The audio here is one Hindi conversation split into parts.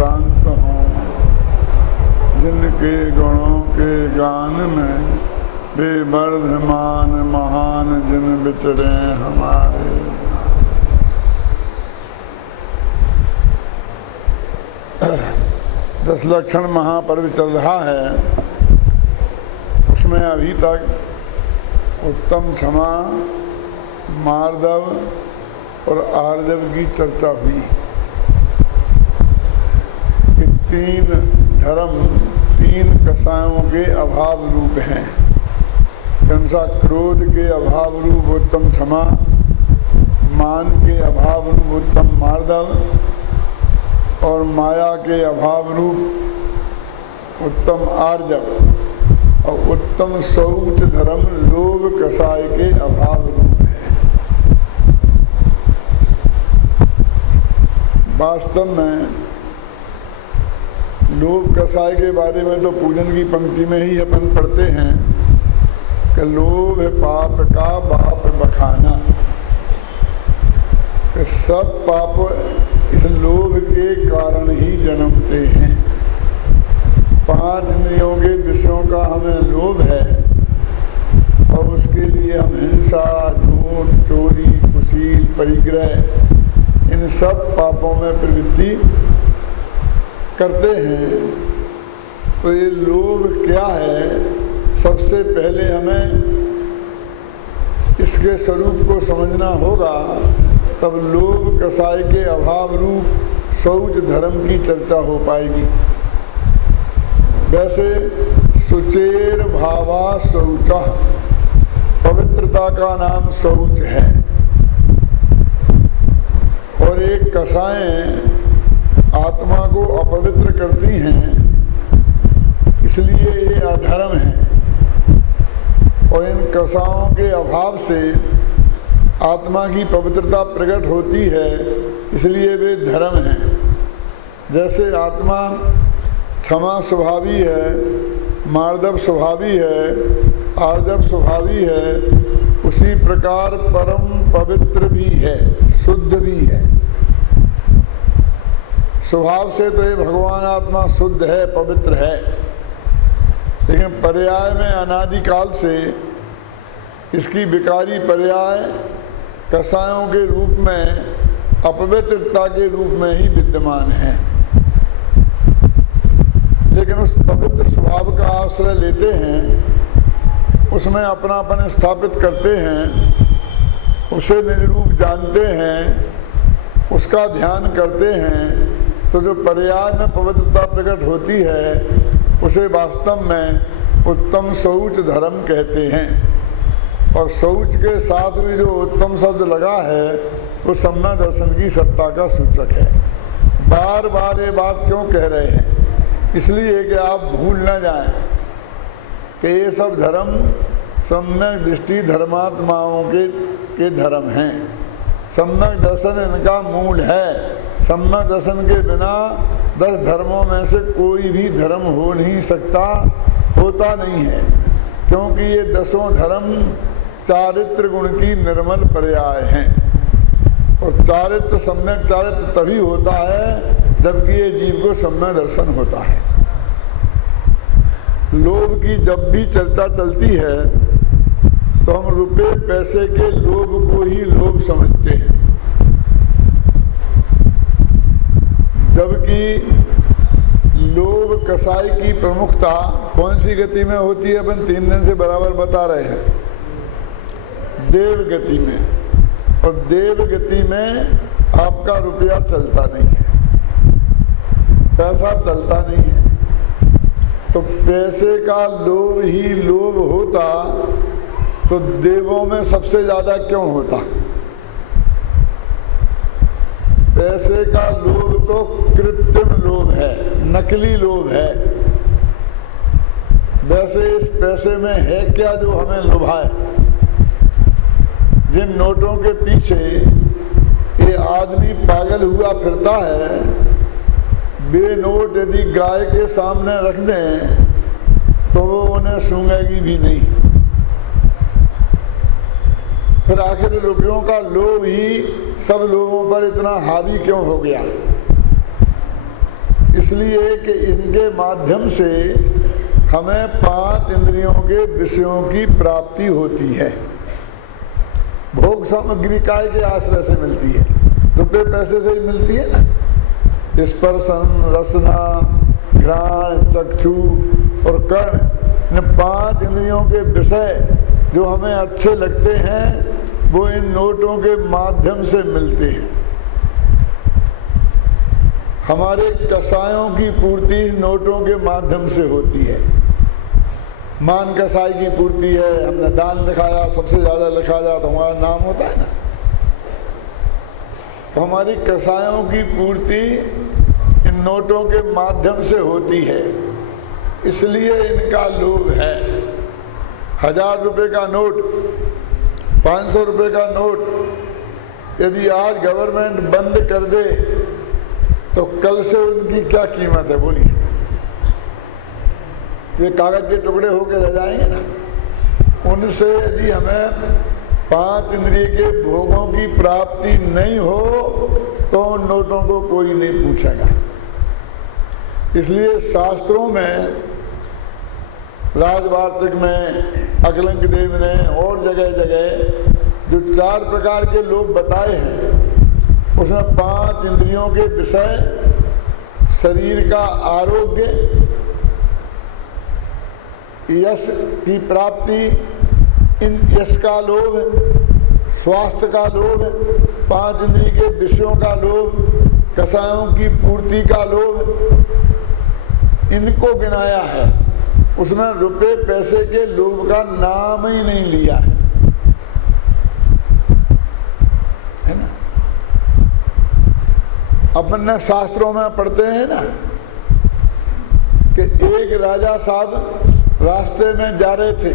शांत हों, जिनके गुणों के गान में बेवर्धमान महान जिन विचरे हमारे। 10 लक्षण महापर्व चल रहा है, उसमें अभी तक उत्तम, क्षमा, मार्दव और आर्दव की चर्चा हुई। ये 3 धर्म 3 कसायों के अभाव रूप हैं। क्रमशः क्रोध के अभाव रूप उत्तम क्षमा, मान के अभाव रूप उत्तम मार्दव और माया के अभाव रूप उत्तम आर्जव और उत्तम शौच धर्म लोभ कसाय के अभाव रूप है। वास्तव में लोभ कसाय के बारे में तो पूजन की पंक्ति में ही अपन पढ़ते हैं कि लोभ पाप का बाप बखाना, कि सब पाप इस लोभ के कारण ही जन्मते हैं। 5 इंद्रियों के विषयों का हमें लोभ है और उसके लिए हम हिंसा, झूठ, चोरी, कुशील, परिग्रह इन सब पापों में प्रवृत्ति करते हैं। तो ये लोभ क्या है, सबसे पहले हमें इसके स्वरूप को समझना होगा, तब लोभ कसाय के अभाव रूप शौच धर्म की चर्चा हो पाएगी। वैसे सुचेर भावा शौच, पवित्रता का नाम शौच है। और एक कसाएं आत्मा को अपवित्र करती हैं, इसलिए ये अधर्म है। और इन कसाओं के अभाव से आत्मा की पवित्रता प्रकट होती है, इसलिए वे धर्म हैं। जैसे आत्मा क्षमा स्वभावी है, मार्दव स्वभावी है, आर्जव स्वभावी है, उसी प्रकार परम पवित्र भी है, शुद्ध भी है। स्वभाव से तो ये भगवान आत्मा शुद्ध है, पवित्र है, लेकिन पर्याय में अनादिकाल से इसकी विकारी पर्याय कसायों के रूप में, अपवित्रता के रूप में ही विद्यमान है। लेकिन उस पवित्र स्वभाव का आश्रय लेते हैं, उसमें अपनापन स्थापित करते हैं, उसे निज रूप जानते हैं, उसका ध्यान करते हैं, तो जो पर्याय में पवित्रता प्रकट होती है उसे वास्तव में उत्तम शौच धर्म कहते हैं। और शौच के साथ भी जो उत्तम शब्द लगा है वो सम्यक दर्शन की सत्ता का सूचक है। बार बार ये बात क्यों कह रहे हैं, इसलिए कि आप भूल न जाएं कि ये सब धर्म सम्यक दृष्टि धर्मात्माओं के धर्म हैं। सम्यक दर्शन इनका मूल है। सम्यक दर्शन के बिना 10 धर्मों में से कोई भी धर्म हो नहीं सकता, होता नहीं है, क्योंकि ये 10 धर्म चारित्र गुण की निर्मल पर्याय हैं। और चारित्र, सम्यक चारित्र तभी होता है जबकि ये जीव को सम्यक दर्शन होता है। लोभ की जब भी चर्चा चलती है तो हम रुपए पैसे के लोभ को ही लोभ समझते हैं, जबकि लोभ कसाई की प्रमुखता कौन सी गति में होती है, अपन 3 दिन से बराबर बता रहे हैं, देव गति में। और देव गति में आपका रुपया चलता नहीं है, पैसा चलता नहीं है। तो पैसे का लोभ ही लोभ होता तो देवों में सबसे ज्यादा क्यों होता? पैसे का लोभ तो कृत्रिम लोभ है, नकली लोभ है। वैसे इस पैसे में है क्या जो हमें लुभाए? जिन नोटों के पीछे ये आदमी पागल हुआ फिरता है, वे नोट यदि गाय के सामने रख दें तो वो उन्हें सूंघेगी भी नहीं। फिर आखिर रुपयों का लोभ ही सब लोगों पर इतना हावी क्यों हो गया? इसलिए कि इनके माध्यम से हमें 5 इंद्रियों के विषयों की प्राप्ति होती है। भोग सामग्री काय के आश्रय से मिलती है, रुपये पैसे से ही मिलती है ना। स्पर्शन, रसना, घ्राण, चक्षु और कर्ण, इन 5 इंद्रियों के विषय जो हमें अच्छे लगते हैं वो इन नोटों के माध्यम से मिलते हैं। हमारे कसायों की पूर्ति नोटों के माध्यम से होती है। मान कसाई की पूर्ति है, हमने दान लिखाया, सबसे ज़्यादा लिखा जाए तो हमारा नाम होता है ना। तो हमारी कसायों की पूर्ति इन नोटों के माध्यम से होती है, इसलिए इनका लोभ है। 1000 रुपये का नोट, 500 रुपये का नोट यदि आज गवर्नमेंट बंद कर दे तो कल से उनकी क्या कीमत है बोलिए? ये कागज के टुकड़े होके रह जाएंगे ना। उनसे यदि हमें 5 इंद्रिय के भोगों की प्राप्ति नहीं हो तो उन नोटों को कोई नहीं पूछेगा। इसलिए शास्त्रों में, राजवार्तिक में, अकलंक देव ने और जगह जगह जो 4 प्रकार के लोग बताए हैं उसमें 5 इंद्रियों के विषय, शरीर का आरोग्य, यश की प्राप्ति, इन यश का लोभ, स्वास्थ्य का लोभ, 5 इंद्रिय के विषयों का लोभ, कसायों की पूर्ति का लोभ, इनको गिनाया है। उसमें रुपए पैसे के लोभ का नाम ही नहीं लिया है ना। अपन शास्त्रों में पढ़ते हैं ना कि एक राजा साहब रास्ते में जा रहे थे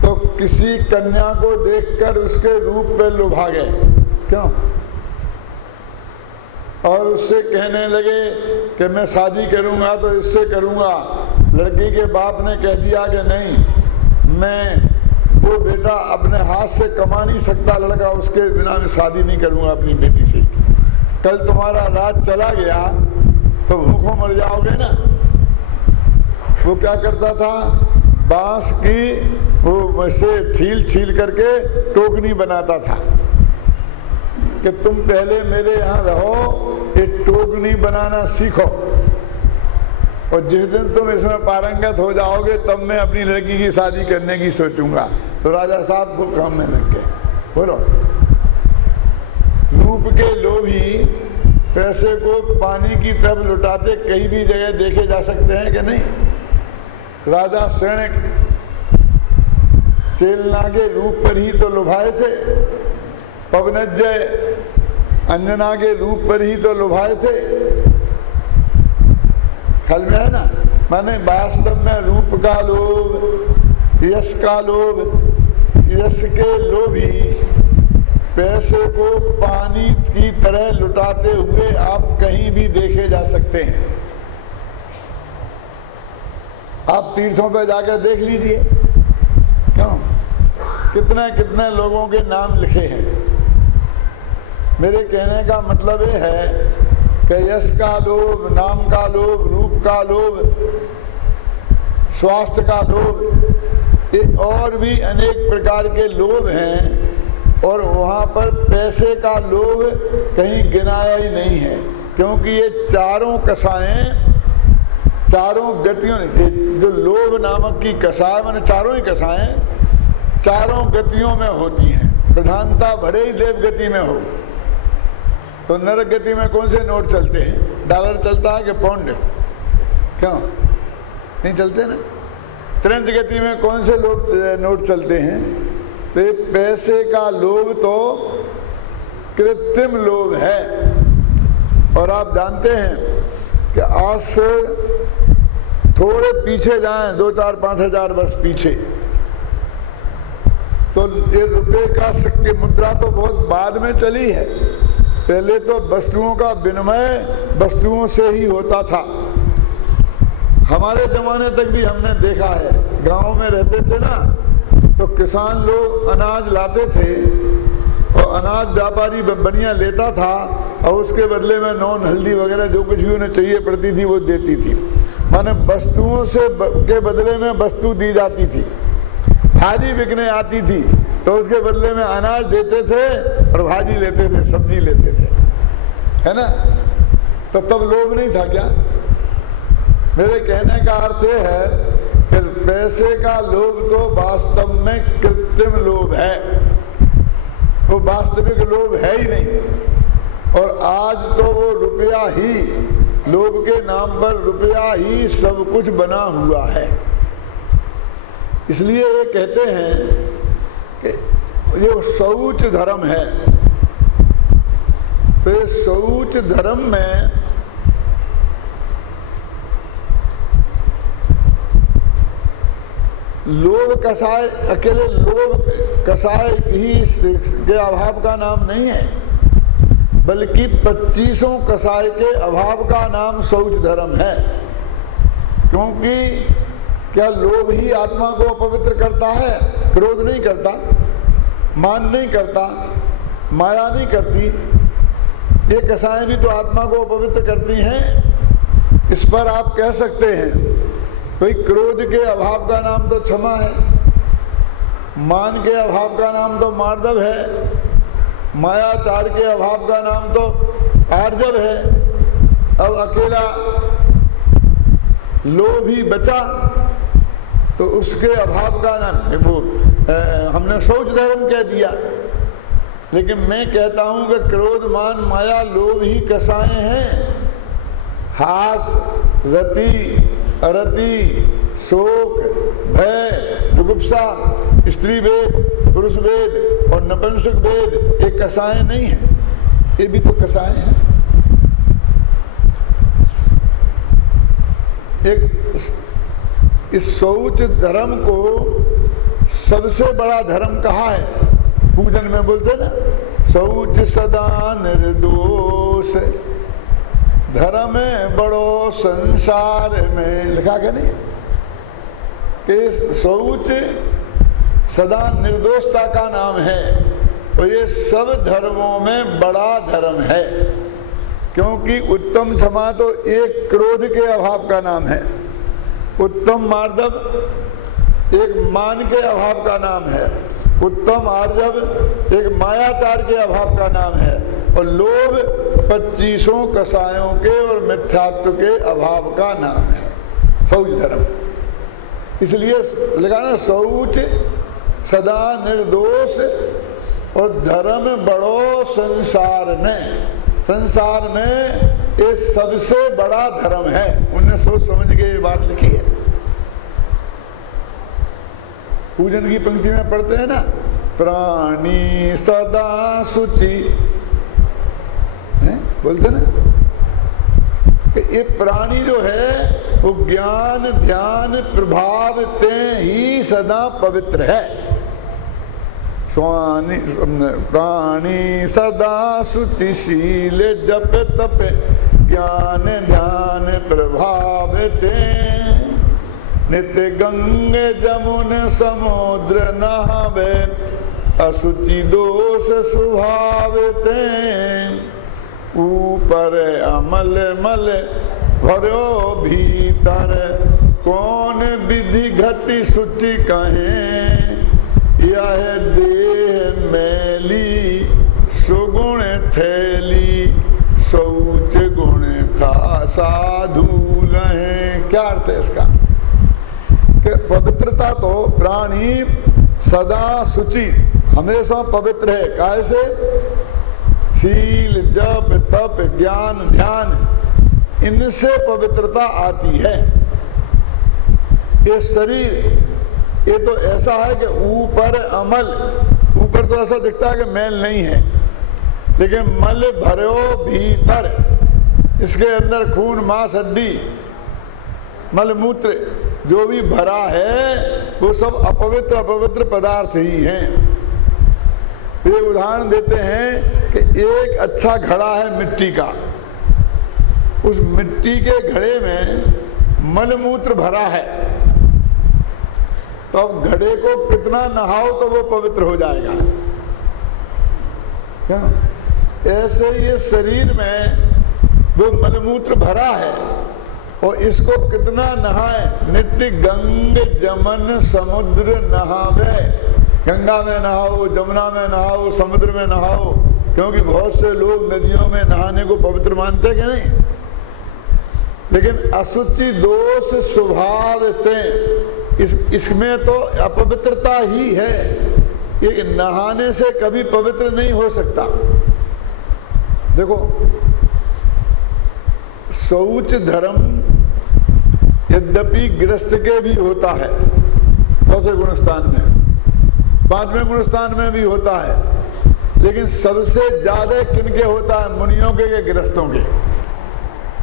तो किसी कन्या को देखकर उसके रूप पे लुभा गए। क्यों? और उससे कहने लगे कि मैं शादी करूंगा तो इससे करूंगा। लड़की के बाप ने कह दिया कि नहीं, मैं वो बेटा अपने हाथ से कमा नहीं सकता लड़का, उसके बिना मैं शादी नहीं करूंगा अपनी बेटी से। कल तुम्हारा राज चला गया तो भूखों मर जाओगे ना। वो क्या करता था, बांस की वो से छील करके टोकनी बनाता था कि तुम पहले मेरे यहाँ रहो, ये टोकनी बनाना सीखो, और जिस दिन तुम इसमें पारंगत हो जाओगे तब मैं अपनी लड़की की शादी करने की सोचूंगा। तो राजा साहब को काम में लग गए। बोलो, रूप के लोभी पैसे को पानी की तरफ लुटाते कहीं भी जगह देखे जा सकते हैं कि नहीं? राजा सैनिक चेलना के रूप पर ही तो लुभाए थे, पवनजय अंजना के रूप पर ही तो लुभाए थे। ख्याल में है ना? माने वास्तव में रूप का लोभ, यश का लोभ, यश के लोभी पैसे को पानी की तरह लुटाते हुए आप कहीं भी देखे जा सकते हैं। आप तीर्थों पर जाकर देख लीजिए, क्यों कितने कितने लोगों के नाम लिखे हैं। मेरे कहने का मतलब ये है कि यश का लोभ, नाम का लोभ, रूप का लोभ, स्वास्थ्य का लोभ, ये और भी अनेक प्रकार के लोभ हैं, और वहाँ पर पैसे का लोभ कहीं गिनाया ही नहीं है, क्योंकि ये चारों कसाएं, चारों गतियों, जो लोभ नामक की कसाय माने चारों ही कसाएं चारों गतियों में होती हैं। प्रधानता भले ही देव गति में हो, तो नरक गति में कौन से नोट चलते हैं? डॉलर चलता है कि पाउंड? क्यों नहीं चलते ना? त्रिंच गति में कौन से नोट चलते हैं? तो पैसे का लोभ तो कृत्रिम लोभ है। और आप जानते हैं कि आज से थोड़े पीछे जाएं, 2-4-5 वर्ष पीछे, तो ये रुपए का सिक्के मुद्रा तो बहुत बाद में चली है। पहले तो वस्तुओं का विनिमय वस्तुओं से ही होता था। हमारे जमाने तक भी हमने देखा है, गांव में रहते थे ना, तो किसान लोग अनाज लाते थे, और अनाज व्यापारी बनिया लेता था और उसके बदले में नॉन हल्दी वगैरह जो कुछ भी उन्हें चाहिए पड़ती थी वो देती थी। माने वस्तुओं से के बदले में वस्तु दी जाती थी। भाजी बिकने आती थी तो उसके बदले में अनाज देते थे और भाजी लेते थे, सब्जी लेते थे, है ना। तो तब लोभ नहीं था क्या? मेरे कहने का अर्थ ये है कि पैसे का लोभ तो वास्तव में कृत्रिम लोभ है, वो वास्तविक लोभ है ही नहीं। और आज तो वो रुपया ही, लोभ के नाम पर रुपया ही सब कुछ बना हुआ है। इसलिए ये कहते हैं कि ये शौच धर्म है। तो ये शौच धर्म में लोभ कसाय, अकेले लोभ कसाय ही के अभाव का नाम नहीं है, बल्कि 25 कसाय के अभाव का नाम शौच धर्म है। क्योंकि क्या लोभ ही आत्मा को अपवित्र करता है? क्रोध नहीं करता, मान नहीं करता, माया नहीं करती। ये कसाएं भी तो आत्मा को अपवित्र करती हैं। इस पर आप कह सकते हैं कोई क्रोध के अभाव का नाम तो क्षमा है, मान के अभाव का नाम तो मार्दव है, मायाचार के अभाव का नाम तो आर्जव है। अब अकेला लोभ ही बचा तो उसके अभाव का नाम वो हमने शौच धर्म कह दिया। लेकिन मैं कहता हूं कि क्रोध, मान, माया, लोभ ही कसाएं हैं। हास, रति, अरति, शोक, भय, जुगुप्सा, स्त्री वेद, पुरुष वेद और नपुंसक वेद ये कसाएं नहीं है, ये भी तो कसाएं हैं। इस शौच धर्म को सबसे बड़ा धर्म कहा है? पूजन में बोलते ना, शौच सदा निर्दोष धर्म बड़ो संसार में, लिखा क्या नहीं कि शौच सदा निर्दोषता का नाम है। तो ये सब धर्मों में बड़ा धर्म है, क्योंकि उत्तम क्षमा तो एक क्रोध के अभाव का नाम है, उत्तम मार्दव एक मान के अभाव का नाम है, उत्तम आर्जव एक मायाचार के अभाव का नाम है, और लोभ 25 कसायों के और मिथ्यात्व के अभाव का नाम है शौच धर्म। इसलिए लिखा ना, शौच सदा निर्दोष और धर्म बड़ो संसार में। संसार में ये सबसे बड़ा धर्म है। उन्हें सोच समझ के ये बात लिखी है। पूजन की पंक्ति में पढ़ते हैं ना, प्राणी सदा शुचि, बोलते ना, ये प्राणी जो है वो ज्ञान ध्यान प्रभाव ते ही सदा पवित्र है। स्वानी प्राणी सदा शुचिशील जप तप ज्ञान ध्यान प्रभाव ते नित्य गंगे जमुन समुद्र नहावे अशुचि दोष स्वभाव ते ऊपर अमल मल भरो भीतर कौन विधि घटी शुचि कहें यह देह मैली सुगुण थैली शौच गुण था साधु लहे। क्या अर्थ है इसका? कि पवित्रता तो प्राणी सदा शुचि हमेशा पवित्र है। कैसे? शील जप तप ज्ञान ध्यान, इनसे पवित्रता आती है। ये शरीर ये तो ऐसा है कि ऊपर अमल, ऊपर तो ऐसा दिखता है कि मैल नहीं है, लेकिन मल भरो भीतर, इसके अंदर खून मांस हड्डी मल मूत्र जो भी भरा है वो सब अपवित्र अपवित्र पदार्थ ही हैं। ये उदाहरण देते हैं कि एक अच्छा घड़ा है मिट्टी का, उस मिट्टी के घड़े में मल मूत्र भरा है, तो अब घड़े को कितना नहाओ तो वो पवित्र हो जाएगा। क्या? ऐसे ये शरीर में वो मलमूत्र भरा है और इसको कितना नहाए। नित्य गंग जमन समुद्र नहावे, गंगा में नहाओ, जमुना में नहाओ, समुद्र में नहाओ, क्योंकि बहुत से लोग नदियों में नहाने को पवित्र मानते हैं कि नहीं। लेकिन अशुचि दोष स्वभाव इसमें तो अपवित्रता ही है, ये नहाने से कभी पवित्र नहीं हो सकता। देखो, शौच धर्म यद्यपि गृहस्थ के भी होता है, चौथे गुणस्थान में, 5वें गुणस्थान में भी होता है, लेकिन सबसे ज्यादा किनके होता है? मुनियों के गृहस्थों के।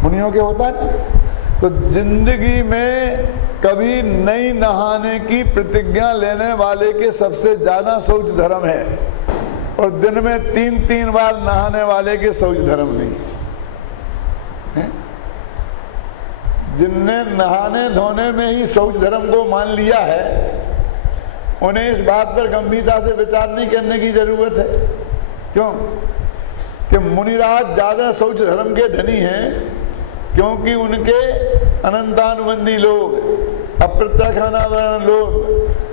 मुनियों के होता है ना। तो जिंदगी में कभी नहीं नहाने की प्रतिज्ञा लेने वाले के सबसे ज्यादा शौच धर्म है, और दिन में 3-3 बार नहाने वाले के शौच धर्म नहीं है। जिनने नहाने धोने में ही शौच धर्म को मान लिया है, उन्हें इस बात पर गंभीरता से विचार नहीं करने की जरूरत है। क्यों? कि मुनिराज ज्यादा शौच धर्म के धनी हैं, क्योंकि उनके अनंतानुबंधी लोग, अप्रत्याख्यानावरण लोग,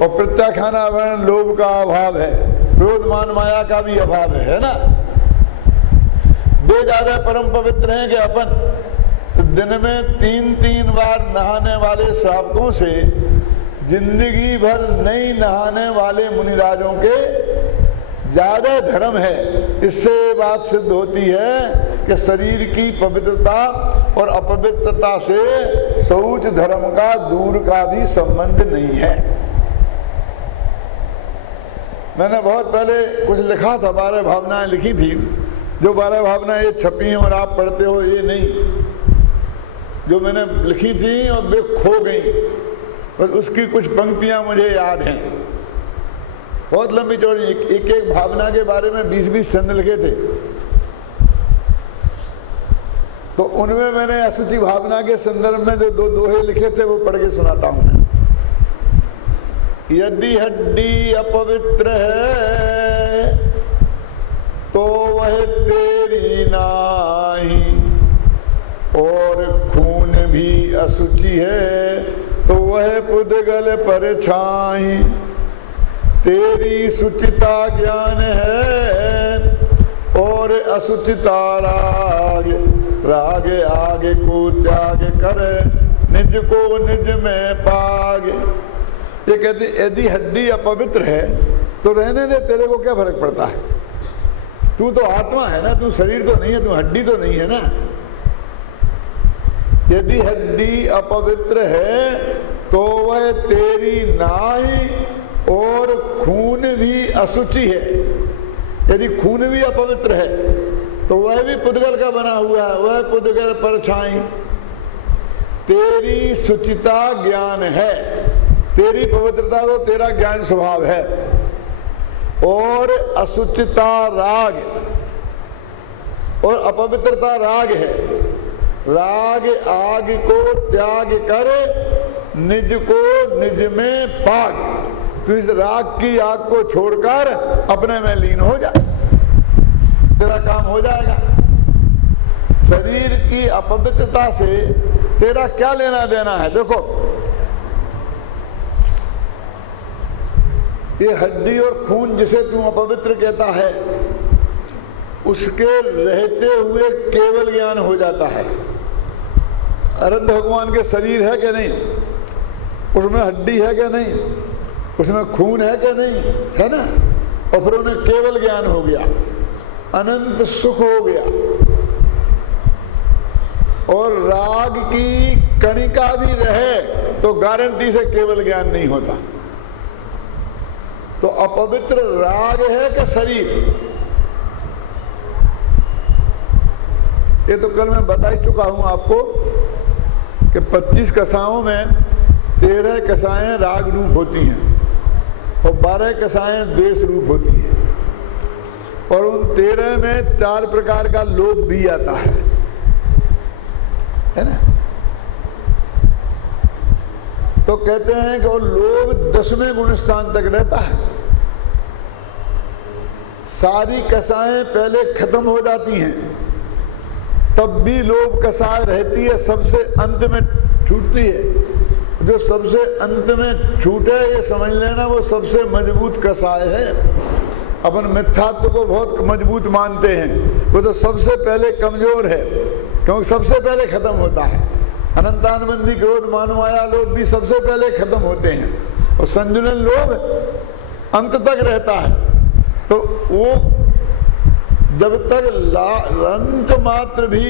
और प्रत्याख्यानावरण लोभ का अभाव है, क्रोध मान माया का भी अभाव है ना। वे ज्यादा परम पवित्र हैं कि अपन। तो दिन में 3-3 बार नहाने वाले श्रावकों से जिंदगी भर नहीं नहाने वाले मुनिराजों के ज्यादा धर्म है। इससे बात सिद्ध होती है कि शरीर की पवित्रता और अपवित्रता से शौच धर्म का दूर का भी संबंध नहीं है। मैंने बहुत पहले कुछ लिखा था, 12 भावनाएं लिखी थी। जो 12 भावनाएं ये छपी हैं और आप पढ़ते हो, ये नहीं, जो मैंने लिखी थी और वे खो गई, बस उसकी कुछ पंक्तियां मुझे याद हैं। बहुत लंबी चौड़ी, एक भावना के बारे में 20-20 छंद लिखे थे। तो उनमें मैंने अशुचि भावना के संदर्भ में जो 2 दोहे लिखे थे वो पढ़ के सुनाता हूं। यदि हड्डी अपवित्र है तो वह तेरी नाही, और खून भी अशुचि है तो वह पुद्गल पर छाई। तेरी शुचिता ज्ञान है और अशुचिता राग, राग आगे को त्याग कर निज को निज में पाग। ये कहते यदि हड्डी अपवित्र है तो रहने दे, तेरे को क्या फर्क पड़ता है? तू तो आत्मा है ना, तू शरीर तो नहीं है, तू हड्डी तो नहीं है ना। यदि हड्डी अपवित्र है तो वह तेरी नाही, और खून भी अशुचि है। यदि खून भी अपवित्र है तो वह भी पुद्गल का बना हुआ है, वह पुद्गल पर छाई। तेरी शुचिता ज्ञान है, तेरी पवित्रता तो तेरा ज्ञान स्वभाव है, और अशुचिता राग, और अपवित्रता राग है। राग आग को त्याग कर निज को निज में पाग। तो इस राग की आग को छोड़कर अपने में लीन हो जा, तेरा काम हो जाएगा। शरीर की अपवित्रता से तेरा क्या लेना देना है? देखो, ये हड्डी और खून जिसे तू अपवित्र कहता है, उसके रहते हुए केवल ज्ञान हो जाता है। अनंत भगवान के शरीर है कि नहीं, उसमें हड्डी है कि नहीं, उसमें खून है कि नहीं, है ना। और फिर उन्हें केवल ज्ञान हो गया, अनंत सुख हो गया। और राग की कणिका भी रहे तो गारंटी से केवल ज्ञान नहीं होता। तो अपवित्र राग है कि शरीर? ये तो कल मैं बता ही चुका हूं आपको कि 25 कसाओं में 13 कसाएं राग रूप होती हैं और 12 कसाएं द्वेष रूप होती हैं। और उन 13 में 4 प्रकार का लोभ भी आता है ना। तो कहते हैं कि वो लोभ 10वें गुण स्थान तक रहता है। सारी कसाएं पहले खत्म हो जाती हैं, तब भी लोभ कसाय रहती है, सबसे अंत में छूटती है। जो सबसे अंत में छूटे ये समझ लेना वो सबसे मजबूत कसाय है। अपन मिथ्यात्व को बहुत मजबूत मानते हैं, वो तो सबसे पहले कमजोर है, क्योंकि सबसे पहले खत्म होता है। अनंतानुबंधी क्रोध मान माया लोभ भी सबसे पहले खत्म होते हैं, और संजुलन लोभ अंत तक रहता है। तो वो जब तक अंत मात्र भी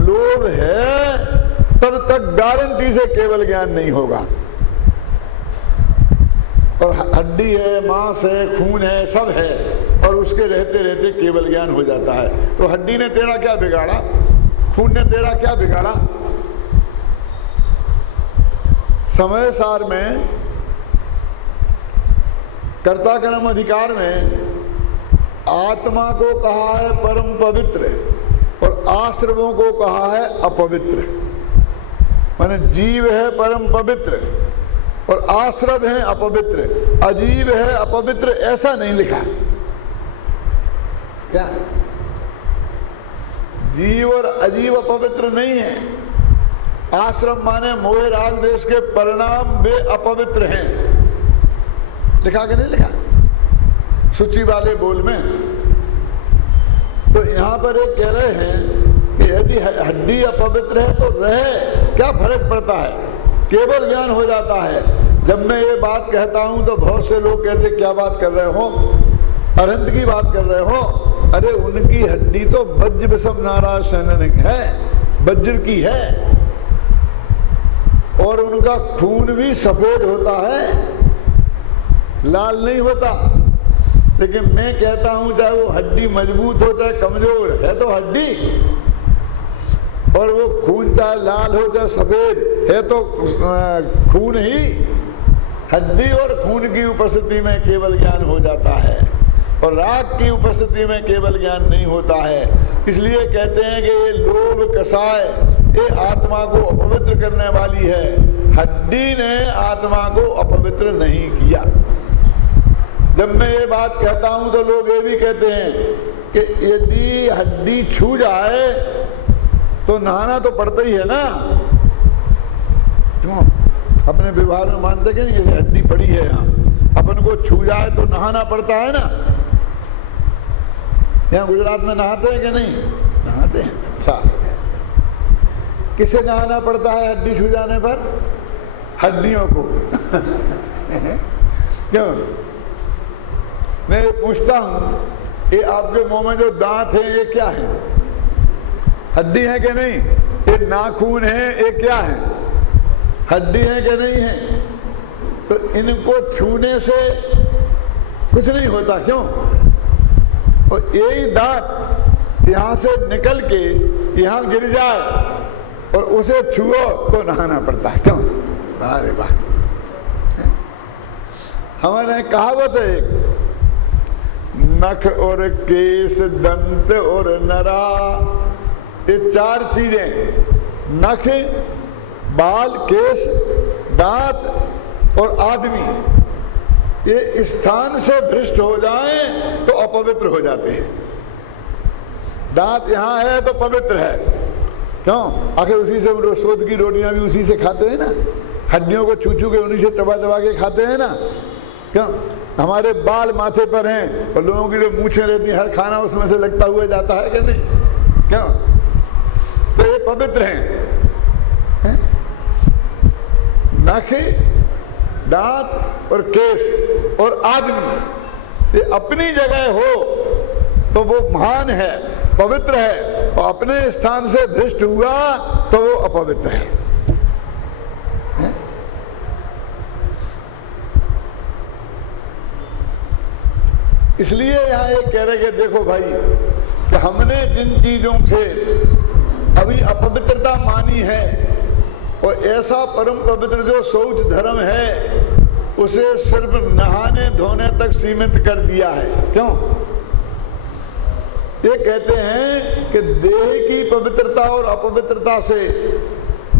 लोभ है, तब तक गारंटी से केवल ज्ञान नहीं होगा। और हड्डी है, मांस है, खून है, सब है, और उसके रहते रहते केवल ज्ञान हो जाता है। तो हड्डी ने तेरा क्या बिगाड़ा, खून ने तेरा क्या बिगाड़ा। समय सार में कर्ता कर्म अधिकार में आत्मा को कहा है परम पवित्र, और आश्रमों को कहा है अपवित्र। माने जीव है परम पवित्र और आश्रम है अपवित्र, अजीव है अपवित्र, ऐसा नहीं लिखा। क्या जीव और अजीव अपवित्र नहीं है। आश्रम माने मोह राग देश के परिणाम वे अपवित्र हैं। लिखा कि नहीं लिखा सूची वाले बोल में? तो यहां पर एक कह रहे हैं कि यदि हड्डी अपवित्र है तो रहे क्या फर्क पड़ता है, केवल ज्ञान हो जाता है। जब मैं ये बात कहता हूं तो बहुत से लोग कहते क्या बात कर रहे हो, अरहंत की बात कर रहे हो। अरे उनकी हड्डी तो वज्र विषम नाराज सैनिक है, वज्र की है, और उनका खून भी सफेद होता है, लाल नहीं होता। लेकिन मैं कहता हूं चाहे वो हड्डी मजबूत हो चाहे कमजोर, है तो हड्डी, और वो खून चाहे लाल हो चाहे सफेद, है तो खून ही। हड्डी और खून की उपस्थिति में केवल ज्ञान हो जाता है, और राग की उपस्थिति में केवल ज्ञान नहीं होता है। इसलिए कहते हैं कि ये लोभ कसाय ये आत्मा को अपवित्र करने वाली है। हड्डी ने आत्मा को अपवित्र नहीं किया। जब मैं ये बात कहता हूं तो लोग ये भी कहते हैं कि यदि हड्डी छू जाए तो नहाना तो पड़ता ही है ना। क्यों? अपने व्यवहार में मानते कि नहीं, जैसे हड्डी पड़ी है यहाँ, अपन को छू जाए तो नहाना पड़ता है ना। यहाँ गुजरात में नहाते हैं कि नहीं? नहाते हैं। अच्छा, किसे नहाना पड़ता है हड्डी छू जाने पर? हड्डियों को। क्यों? मैं पूछता हूं ये आपके मुंह में जो दांत है ये क्या है? हड्डी है कि नहीं? ये नाखून है ये क्या है? हड्डी है कि नहीं है? तो इनको छूने से कुछ नहीं होता। क्यों? और यही दांत यहां से निकल के यहां गिर जाए और उसे छुओ तो नहाना पड़ता है। क्यों? अरे वाह, हमारे कहावत है एक, नख और केस दंत और नरा, ये चार चीजें, नख, बाल, केस, दांत और आदमी, ये स्थान से भ्रष्ट हो जाएं तो अपवित्र हो जाते हैं। दांत यहां है तो पवित्र है। क्यों? आखिर उसी से रोज की रोटियां भी उसी से खाते हैं ना, हड्डियों को छू छू के उन्हीं से चबा चबा के खाते हैं ना। क्यों? हमारे बाल माथे पर हैं और लोगों की जो मूछें रहती हैं, हर खाना उसमें से लगता हुआ जाता है कि नहीं? क्यों? तो ये पवित्र हैं। नख, दांत और केस और आदमी, ये अपनी जगह हो तो वो महान है, पवित्र है, और अपने स्थान से भ्रष्ट हुआ तो वो अपवित्र है। इसलिए यहां एक कह रहे कि देखो भाई कि हमने जिन चीजों से अभी अपवित्रता मानी है और ऐसा परम पवित्र जो शौच धर्म है उसे सिर्फ नहाने धोने तक सीमित कर दिया है। क्यों? ये कहते हैं कि देह की पवित्रता और अपवित्रता से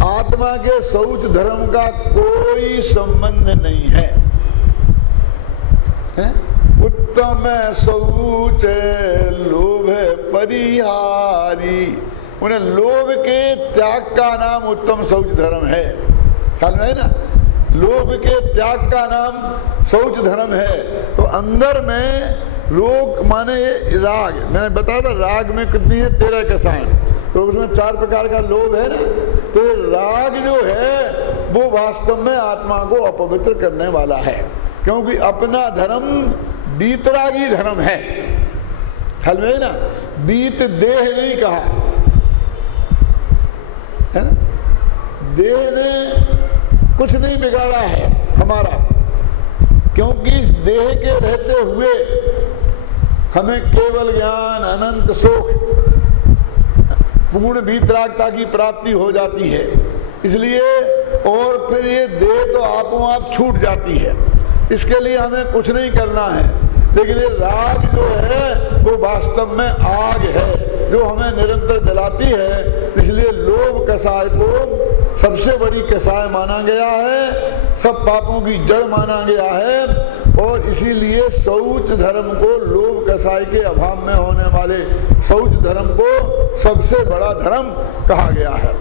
आत्मा के शौच धर्म का कोई संबंध नहीं है, है? उत्तम शौच लोभ परिहारी। उन्हें लोभ के त्याग का नाम उत्तम शौच धर्म है। ख्याल में है ना, लोभ के त्याग का नाम शौच धर्म है। तो अंदर में लोग माने ये राग, मैंने बताया था राग में कितनी है 13 कसाएं, तो उसमें 4 प्रकार का लोभ है ना। तो राग जो है वो वास्तव में आत्मा को अपवित्र करने वाला है, क्योंकि अपना धर्म बीतरागी धर्म है। ख्याल में है ना, बीत देह नहीं कहा है ना, देह ने कुछ नहीं बिगाड़ा है हमारा, क्योंकि इस देह के रहते हुए हमें केवल ज्ञान, अनंत सुख, पूर्ण वीतरागता की प्राप्ति हो जाती है। इसलिए और फिर ये देह तो आपो आप छूट जाती है, इसके लिए हमें कुछ नहीं करना है। लेकिन ये राग जो है वो वास्तव में आग है जो हमें निरंतर जलाती है। इसलिए लोभ कसाय को सबसे बड़ी कसाय माना गया है, सब पापों की जड़ माना गया है। और इसीलिए शौच धर्म को लोभ कसाय के अभाव में होने वाले शौच धर्म को सबसे बड़ा धर्म कहा गया है।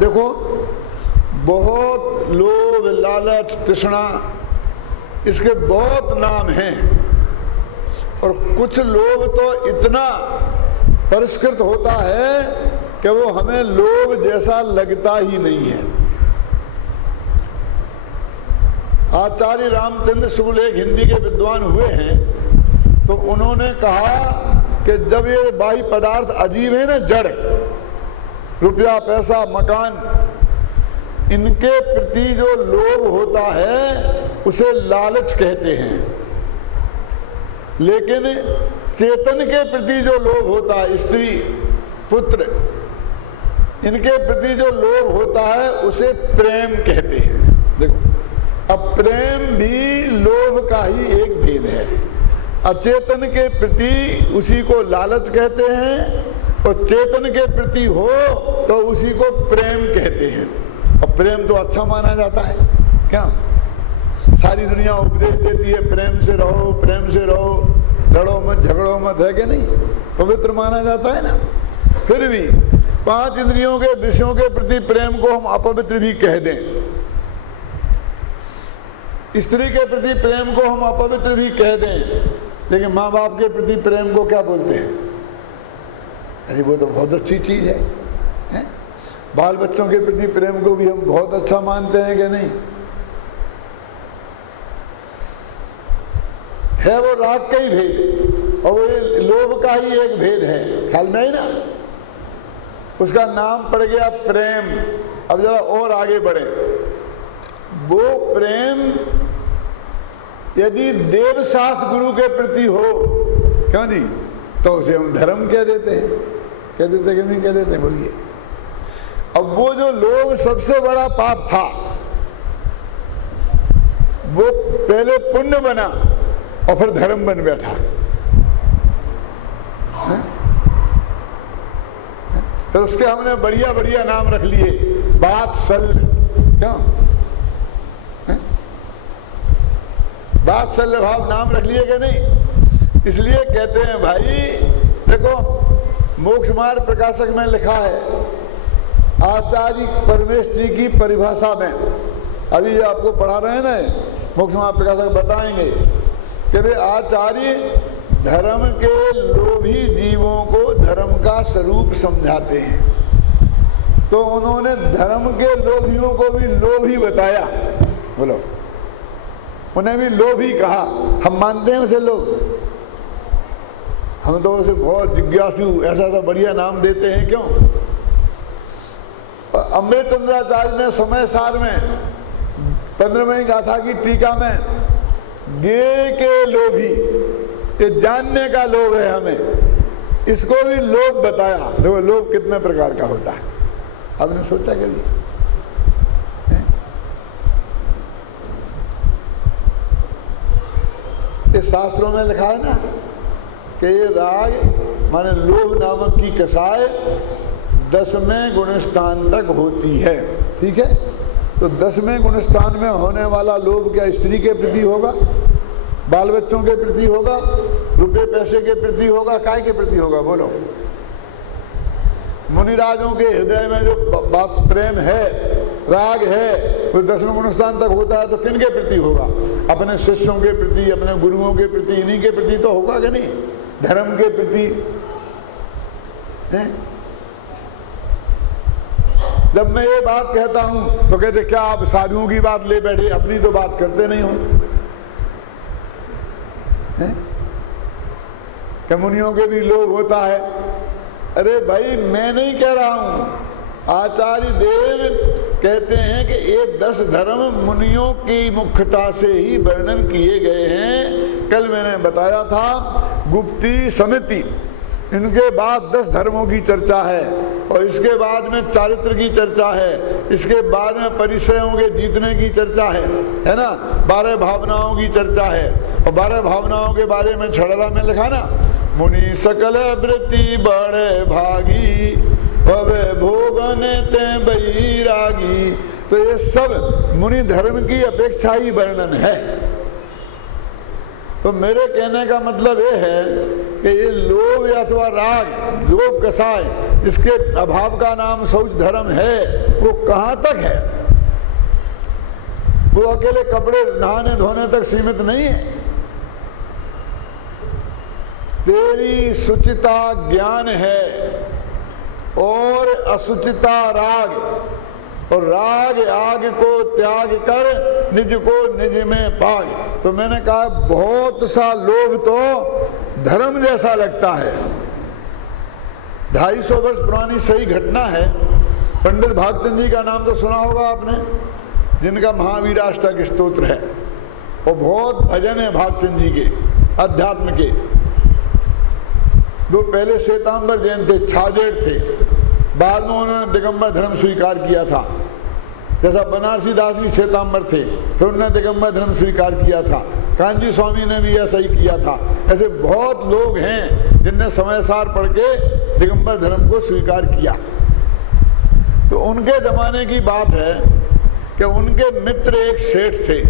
देखो, बहुत लोभ, लालच, तृष्णा, इसके बहुत नाम हैं। और कुछ लोभ तो इतना परिष्कृत होता है कि वो हमें लोभ जैसा लगता ही नहीं है। आचार्य रामचंद्र शुक्ल एक हिंदी के विद्वान हुए हैं, तो उन्होंने कहा कि जब ये बाह्य पदार्थ अजीब है ना, जड़, रुपया, पैसा, मकान, इनके प्रति जो लोभ होता है उसे लालच कहते हैं। लेकिन चेतन के प्रति जो लोभ होता है, स्त्री, पुत्र, इनके प्रति जो लोभ होता है उसे प्रेम कहते हैं। देखो, अब प्रेम भी लोभ का ही एक भेद है। अचेतन के प्रति उसी को लालच कहते हैं, और चेतन के प्रति हो तो उसी को प्रेम कहते हैं। और प्रेम तो अच्छा माना जाता है, क्या सारी दुनिया उपदेश देती है प्रेम से रहो, प्रेम से रहो, लड़ो मत, झगड़ो मत, है कि नहीं, पवित्र माना जाता है ना। फिर भी 5 इंद्रियों के विषयों के प्रति प्रेम को हम अपवित्र भी कह दें, स्त्री के प्रति प्रेम को हम अपवित्र भी कह दें, लेकिन माँ बाप के प्रति प्रेम को क्या बोलते हैं? अरे वो तो बहुत अच्छी चीज है? बाल बच्चों के प्रति प्रेम को भी हम बहुत अच्छा मानते हैं कि नहीं? है वो राग का ही भेद, और वो लोभ का ही एक भेद है। ख्याल में है ना, उसका नाम पड़ गया प्रेम। अब जरा और आगे बढ़े, वो प्रेम यदि देवशास्त्र गुरु के प्रति हो, क्यों नहीं, तो उसे हम धर्म कह देते हैं। कह देते कि नहीं कह देते? बोलिए। अब वो जो लोभ सबसे बड़ा पाप था, वो पहले पुण्य बना और फिर धर्म बन बैठा। फिर उसके हमने बढ़िया बढ़िया नाम रख लिए, वात्सल्य, क्या वात्सल्य भाव नाम रख लिए कि नहीं? इसलिए कहते हैं भाई, देखो मोक्ष मार्ग प्रकाशक में लिखा है, आचार्य परमेष्ठी की परिभाषा में, अभी ये आपको पढ़ा रहे हैं ना, मोक्ष मार्ग प्रकाशक बताएंगे कि वे आचार्य धर्म के लोभी जीवों को धर्म का स्वरूप समझाते हैं। तो उन्होंने धर्म के लोभियों को भी लोभी बताया। बोलो, उन्हें भी लोभी कहा। हम मानते हैं उसे लोग? हम तो उसे बहुत जिज्ञासु, ऐसा तो बढ़िया नाम देते हैं, क्यों? अमृतचंद्राचार्य ने समय सार में 15वीं गाथा की टीका में गे के लोभी, ये जानने का लोभ है हमें, इसको भी लोभ बताया। देखो लोभ कितने प्रकार का होता है, आपने सोचा के लिए? ये शास्त्रों में लिखा है ना कि ये राग माने लोभ नामक की कसाय 10वें गुणस्थान तक होती है। ठीक है, तो 10वें गुणस्थान में होने वाला लोभ क्या स्त्री के प्रति होगा? बाल बच्चों के प्रति होगा, रुपए पैसे के प्रति होगा, काय के प्रति होगा बोलो? मुनिराजों के हृदय में जो बात प्रेम है, राग है, वो दसवें गुणस्थान तक होता है तो किन के प्रति होगा? अपने शिष्यों के प्रति, अपने गुरुओं के प्रति, इन्हीं के प्रति तो होगा कि नहीं? धर्म के प्रति है? जब मैं ये बात कहता हूं तो कहते क्या आप साधुओं की बात ले बैठे, अपनी तो बात करते नहीं हो? क्या मुनियों के भी लोभ होता है? अरे भाई मैं नहीं कह रहा हूं, आचार्य देव कहते हैं कि ये 10 धर्म मुनियों की मुख्यता से ही वर्णन किए गए हैं। कल मैंने बताया था गुप्ती समिति, इनके बाद 10 धर्मों की चर्चा है और इसके बाद में चारित्र की चर्चा है, इसके बाद में परिचयों के जीतने की चर्चा है ना, 12 भावनाओं की चर्चा है और 12 भावनाओं के बारे में छड़ला में लिखा ना, मुनि सकल वृत्ति बड़े भागी अवे भोगने ते बैरागी। तो ये सब मुनि धर्म की अपेक्षा ही वर्णन है। तो मेरे कहने का मतलब ये है कि ये लोभ अथवा राग, लोभ कसाय, इसके अभाव का नाम शौच धर्म है, वो कहाँ तक है? वो अकेले कपड़े नहाने धोने तक सीमित नहीं है। तेरी सुचिता ज्ञान है और असुचिता राग, और राग आग को त्याग कर निज को निज में पाग। तो मैंने कहा बहुत सा लोभ तो धर्म जैसा लगता है। 250 वर्ष पुरानी सही घटना है। पंडित भागचंद जी का नाम तो सुना होगा आपने, जिनका महावीराष्टक स्तोत्र है और बहुत भजन है भागचंद जी के अध्यात्म के। जो पहले श्वेतांबर जैन थे, छाजेड़ थे, बाद में उन्होंने दिगंबर धर्म स्वीकार किया था। जैसा बनारसी दास भी श्वेतांबर थे, फिर उन्होंने दिगंबर धर्म स्वीकार किया था। कांजी स्वामी ने भी ऐसा ही किया था। ऐसे बहुत लोग हैं जिनने समय सार पढ़ के दिगंबर धर्म को स्वीकार किया। तो उनके जमाने की बात है कि उनके मित्र एक सेठ थे।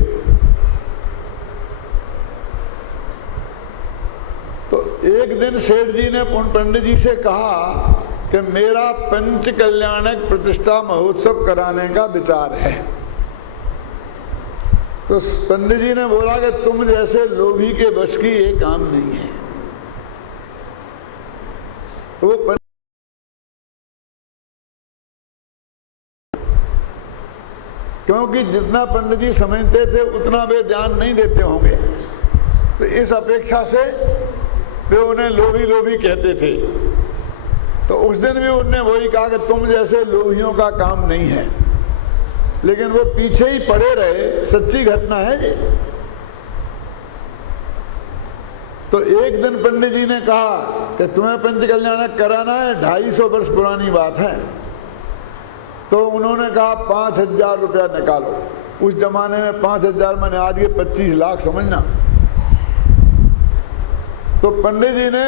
तो एक दिन सेठ जी ने पंडित जी से कहा कि मेरा पंच कल्याणक प्रतिष्ठा महोत्सव कराने का विचार है। तो पंडित जी ने बोला कि तुम जैसे लोभी के बस की ये काम नहीं है। तो वो क्योंकि जितना पंडित जी समझते थे उतना वे ध्यान नहीं देते होंगे, तो इस अपेक्षा से वे उन्हें लोभी लोभी कहते थे। तो उस दिन भी उन्होंने वही कहा कि तुम जैसे लोभियों का काम नहीं है, लेकिन वो पीछे ही पड़े रहे। सच्ची घटना है ये। तो एक दिन पंडित जी ने कहा कि तुम्हें पंच कल्याणक कराना है, 250 वर्ष पुरानी बात है। तो उन्होंने कहा 5000 रुपया निकालो। उस जमाने में 5000 मैंने आज के 25 लाख समझना। तो पंडित जी ने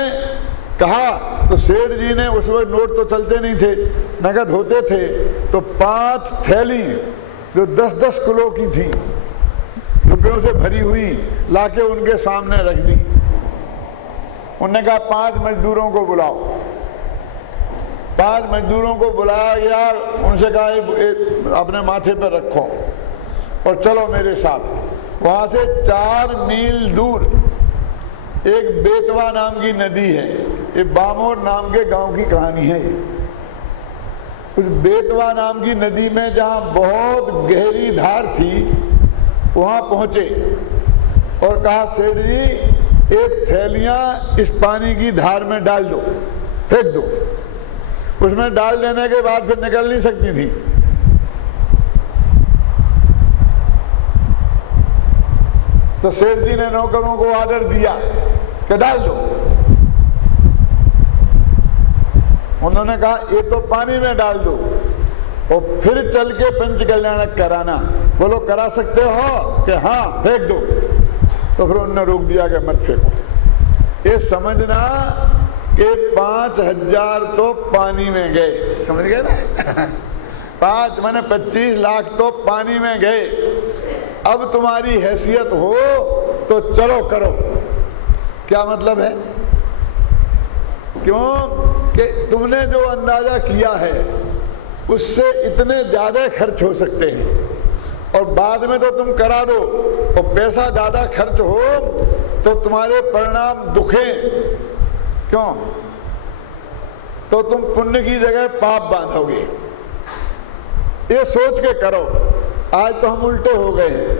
कहा, तो सेठ जी ने, उस वक्त नोट तो चलते नहीं थे, नगद होते थे, तो 5 थैली जो 10-10 किलो की थी, रुपयों से भरी हुई, लाके उनके सामने रख दी। उन्होंने कहा 5 मजदूरों को बुलाओ। 5 मजदूरों को बुलाया गया, उनसे कहा अपने माथे पर रखो और चलो मेरे साथ। वहां से 4 मील दूर एक बेतवा नाम की नदी है। ये बामोर नाम के गांव की कहानी है। उस बेतवा नाम की नदी में जहां बहुत गहरी धार थी, वहां पहुंचे और कहा सेठ जी एक थैलियां इस पानी की धार में डाल दो, फेंक दो। उसमें डाल देने के बाद फिर निकल नहीं सकती थी। तो सेठ जी ने नौकरों को ऑर्डर दिया कि डाल दो। उन्होंने कहा ये तो पानी में डाल दो और फिर चल के पंच कल्याणक कराना। बोलो करा सकते हो? कि हाँ, फेंक दो। तो फिर उन्होंने रोक दिया कि मत फेंको। ये समझना कि 5000 तो पानी में गए। समझ गए ना? 5 माने 25 लाख तो पानी में गए। अब तुम्हारी हैसियत हो तो चलो करो। क्या मतलब है? क्यों कि तुमने जो अंदाजा किया है उससे इतने ज्यादा खर्च हो सकते हैं, और बाद में तो तुम करा दो और पैसा ज्यादा खर्च हो तो तुम्हारे परिणाम दुखे। क्यों? तो तुम पुण्य की जगह पाप बांधोगे। ये सोच के करो। आज तो हम उल्टे हो गए हैं।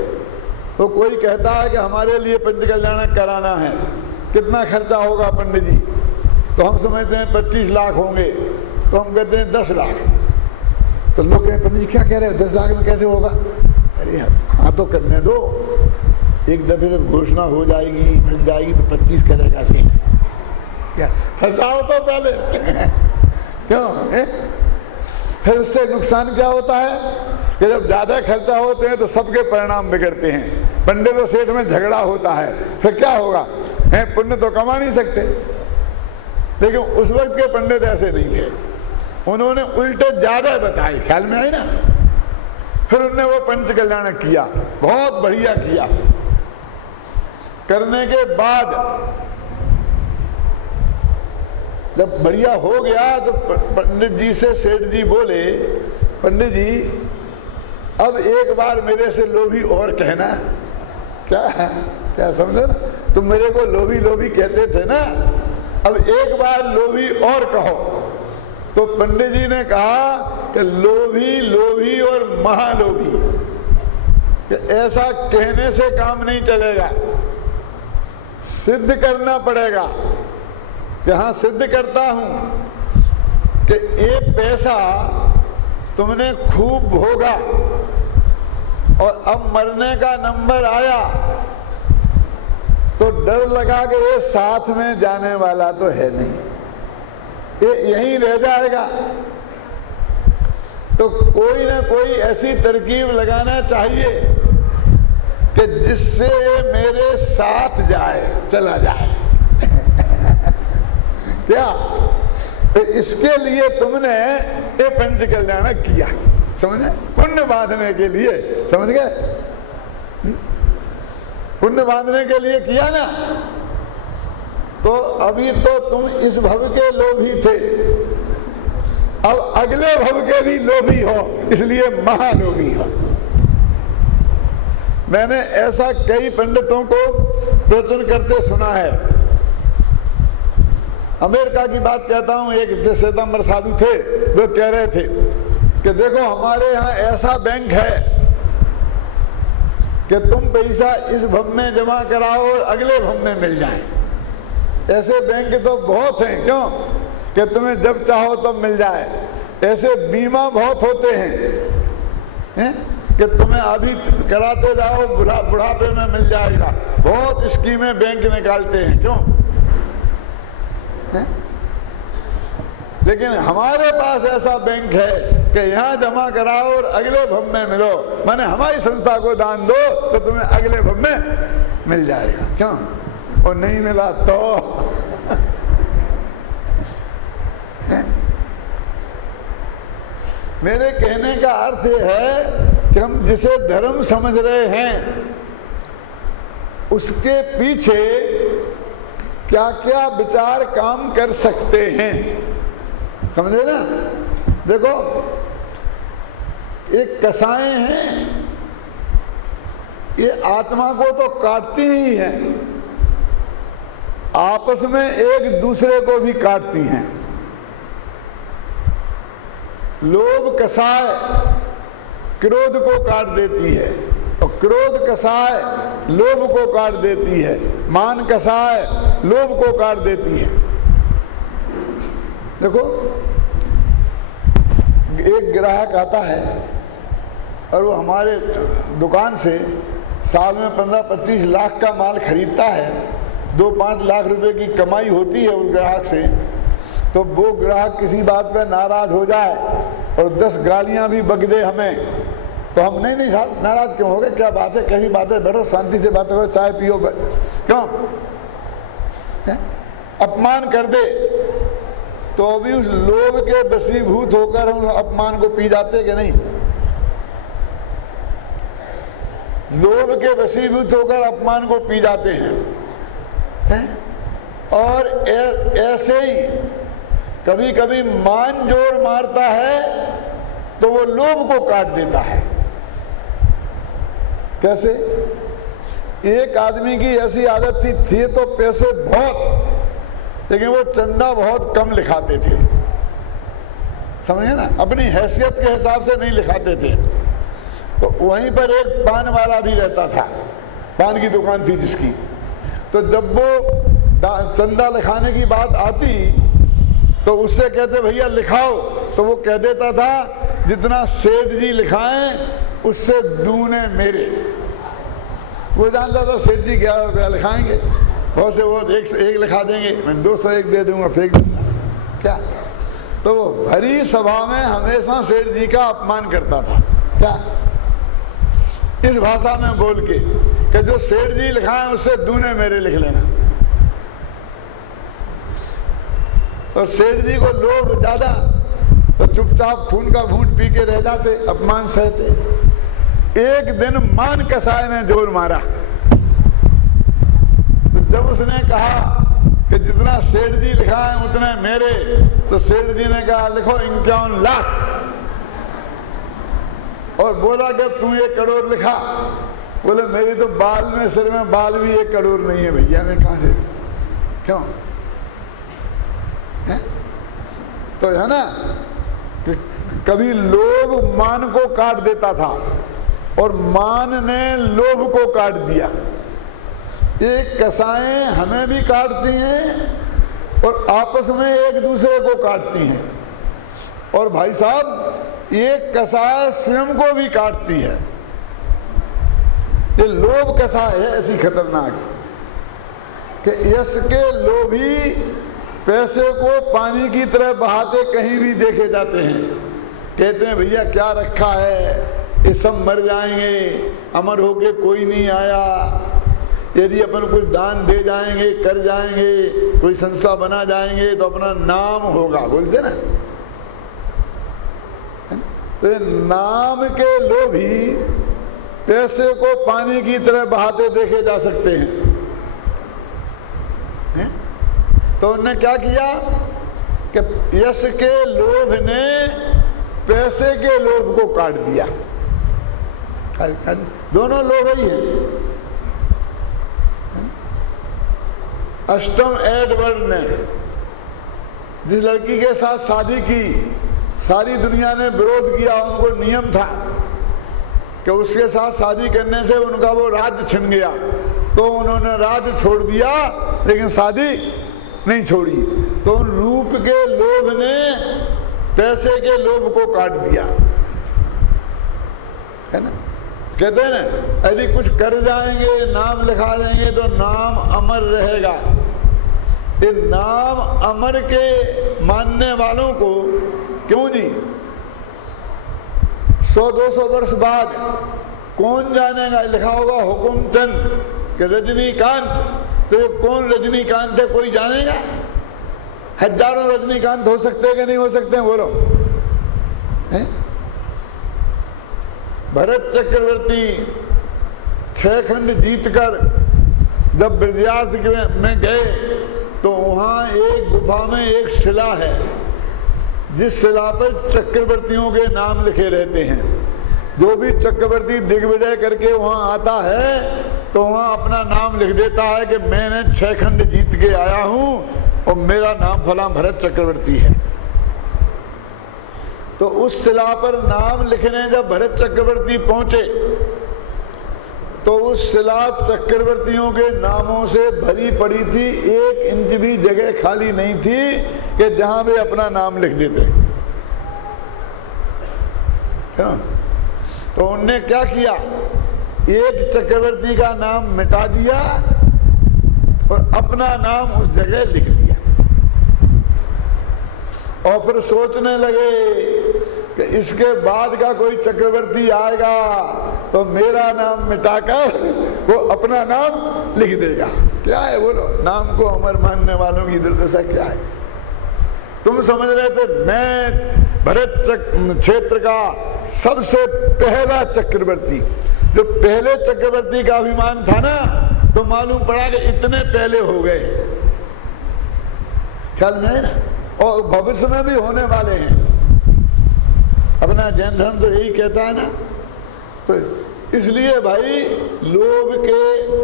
तो कोई कहता है कि हमारे लिए पंचकल्याण कराना है, कितना खर्चा होगा पंडित जी? तो हम समझते हैं 25 लाख होंगे, तो हम कहते हैं 10 लाख। तो लोग कहें पंडित जी क्या कह रहे हो, 10 लाख में कैसे होगा? अरे हाँ तो करने दो, एक दफे जब घोषणा हो जाएगी बन जाएगी तो 25 करेगा सेठ। क्या फंसाओ तो पहले क्यों है? फिर उससे नुकसान क्या होता है कि जब ज्यादा खर्चा होते हैं तो सबके परिणाम बिगड़ते हैं। पंडित और सेठ में झगड़ा होता है, फिर क्या होगा? पुण्य तो कमा नहीं सकते। लेकिन उस वक्त के पंडित ऐसे नहीं थे, उन्होंने उल्टे ज्यादा बताए। ख्याल में आई ना? फिर उन्होंने वो पंचकल्याण किया, बहुत बढ़िया किया। करने के बाद जब बढ़िया हो गया तो पंडित जी से सेठ जी बोले, पंडित जी अब एक बार मेरे से लोभी और कहना। क्या क्या समझे ना? तुम मेरे को लोभी लोभी कहते थे ना, अब एक बार लोभी और कहो। तो पंडित जी ने कहा कि लोभी लोभी और महालोभी, कि ऐसा कहने से काम नहीं चलेगा, सिद्ध करना पड़ेगा। कि हाँ सिद्ध करता हूं कि एक पैसा तुमने खूब भोगा और अब मरने का नंबर आया तो डर लगा कि ये साथ में जाने वाला तो है नहीं, ये यहीं रह जाएगा। तो कोई ना कोई ऐसी तरकीब लगाना चाहिए कि जिससे ये मेरे साथ जाए, चला जाए। क्या? तो इसके लिए तुमने ये पंचकल्याण किया, समझे? पुण्य बांधने के लिए, समझ गए? पुण्य बांधने के लिए किया ना। तो अभी तो तुम इस भव के लोभी थे, अब अगले भव के भी लोभी हो, इसलिए महालोभी हो। मैंने ऐसा कई पंडितों को प्रवचन करते सुना है। अमेरिका की बात कहता हूं, एक श्वेतांबर साधु थे, वो कह रहे थे कि देखो हमारे यहाँ ऐसा बैंक है कि तुम पैसा इस भव में जमा कराओ और अगले भव में मिल जाए। ऐसे बैंक तो बहुत हैं, क्यों कि तुम्हें जब चाहो तब मिल जाए। ऐसे बीमा बहुत होते हैं कि तुम्हें अभी कराते जाओ बुढ़ापे में मिल जाएगा। बहुत स्कीमें बैंक निकालते हैं, क्यों? लेकिन हमारे पास ऐसा बैंक है कि यहाँ जमा कराओ और अगले भव में मिलो, माने हमारी संस्था को दान दो तो तुम्हें अगले भव में मिल जाएगा। क्यों? और नहीं मिला तो मेरे कहने का अर्थ है कि हम जिसे धर्म समझ रहे हैं उसके पीछे क्या क्या विचार काम कर सकते हैं, समझे ना? देखो एक कसाएं हैं, ये आत्मा को तो काटती ही हैं, आपस में एक दूसरे को भी काटती हैं। लोभ कसाय क्रोध को काट देती है और क्रोध कसाय लोभ को काट देती है, मान कसाय लोभ को काट देती है। देखो एक ग्राहक आता है और वो हमारे दुकान से साल में 15-25 लाख का माल खरीदता है, 2-5 लाख रुपए की कमाई होती है उस ग्राहक से। तो वो ग्राहक किसी बात पर नाराज हो जाए और 10 गालियां भी बक दे हमें, तो हम नहीं साहब नाराज क्यों हो गए, क्या बात है, कहीं बात है, बैठो शांति से बात करो, चाय पियो। क्यों? अपमान कर दे तो भी उस लोभ के वशीभूत होकर हम अपमान को पी जाते कि नहीं? लोभ के वशीभूत होकर अपमान को पी जाते हैं, और ऐसे ही कभी कभी मान जोर मारता है तो वो लोभ को काट देता है। कैसे? एक आदमी की ऐसी आदत थी तो पैसे बहुत, लेकिन वो चंदा बहुत कम लिखाते थे, समझे ना, अपनी हैसियत के हिसाब से नहीं लिखाते थे। तो वहीं पर एक पान वाला भी रहता था, पान की दुकान थी जिसकी, तो जब वो चंदा लिखाने की बात आती तो उससे कहते भैया लिखाओ, तो वो कह देता था जितना सेठ जी लिखाएं उससे दूने मेरे। वो जानता था सेठ जी 11 रुपया लिखाएंगे, बहुत से वो एक लिखा देंगे, मैं 201 दे दूंगा, फेंक दूंगा क्या। तो वो भरी सभा में हमेशा सेठ जी का अपमान करता था, क्या, इस भाषा में बोल के कि जो सेठ जी लिखाएं उससे दूने मेरे लिख लेना। और सेठ जी को लोभ ज्यादा, तो चुपचाप खून का घूंट पी के रह जाते, अपमान सहते। एक दिन मान कसाई ने जोर मारा, तो जब उसने कहा कि जितना सेठ जी लिखा है उतने मेरे, तो सेठ जी ने कहा लिखो 51 लाख, और बोला कि तू 1 करोड़ लिखा। बोले मेरी तो बाल में, सिर में बाल भी 1 करोड़ नहीं है भैया, मैं कहां से, क्यों है? तो है ना कि कभी लोभ मान को काट देता था और मान ने लोभ को काट दिया। एक कसाएं हमें भी काटती हैं और आपस में एक दूसरे को काटती हैं, और भाई साहब एक कसाय स्वयं को भी काटती है। ये लोभ कसाय है ऐसी खतरनाक कि यश के लोभी पैसे को पानी की तरह बहाते कहीं भी देखे जाते हैं। कहते हैं भैया क्या रखा है, ये सब मर जाएंगे, अमर होके कोई नहीं आया, यदि अपन कुछ दान दे जाएंगे, कर जाएंगे, कोई संस्था बना जाएंगे तो अपना नाम होगा, बोलते ना। तो नाम के लोभी पैसे को पानी की तरह बहाते देखे जा सकते हैं। तो उन्होंने क्या किया कि यश के लोभ ने पैसे के लोभ को काट दिया। दोनों लोभ ही हैं। अष्टम एडवर्ड ने जिस लड़की के साथ शादी की, सारी दुनिया ने विरोध किया, उनको नियम था कि उसके साथ शादी करने से उनका वो राज्य छिन गया, तो उन्होंने राज्य छोड़ दिया लेकिन शादी नहीं छोड़ी। तो रूप के लोभ ने पैसे के लोभ को काट दिया, है ना। कहते हैं ना यदि कुछ कर जाएंगे, नाम लिखा देंगे तो नाम अमर रहेगा। ये नाम अमर के मानने वालों को क्यों नहीं 100-200 वर्ष बाद कौन जानेगा। लिखा होगा हुकुमचंद कि रजनीकांत, तो ये कौन रजनीकांत है कोई जानेगा? हजारों रजनीकांत हो सकते हैं कि नहीं हो सकते हैं, बोलो। है? भरत चक्रवर्ती 6 खंड जीतकर जब ब्रजयास में गए तो वहाँ एक गुफा में एक शिला है, जिस शिला पर चक्रवर्तियों के नाम लिखे रहते हैं। जो भी चक्रवर्ती दिग्विजय करके वहाँ आता है तो वहाँ अपना नाम लिख देता है कि मैंने 6 खंड जीत के आया हूँ और मेरा नाम फला भरत चक्रवर्ती है। तो उस शिला पर नाम लिखने जब भरत चक्रवर्ती पहुंचे तो उस शिला चक्रवर्तियों के नामों से भरी पड़ी थी। 1 इंच भी जगह खाली नहीं थी कि जहां वे अपना नाम लिख देते। क्या? तो उनने क्या किया, एक चक्रवर्ती का नाम मिटा दिया और अपना नाम उस जगह लिख दिया, और फिर सोचने लगे कि इसके बाद का कोई चक्रवर्ती आएगा तो मेरा नाम मिटाकर वो अपना नाम लिख देगा। क्या है बोलो, नाम को अमर मानने वालों की दुर्दशा क्या है। तुम समझ रहे थे मैं भरत क्षेत्र का सबसे पहला चक्रवर्ती, जो पहले चक्रवर्ती का अभिमान था ना, तो मालूम पड़ा कि इतने पहले हो गए, ख्याल में है ना, और भविष्य में भी होने वाले हैं। अपना जैन धर्म तो यही कहता है ना। तो इसलिए भाई लोभ के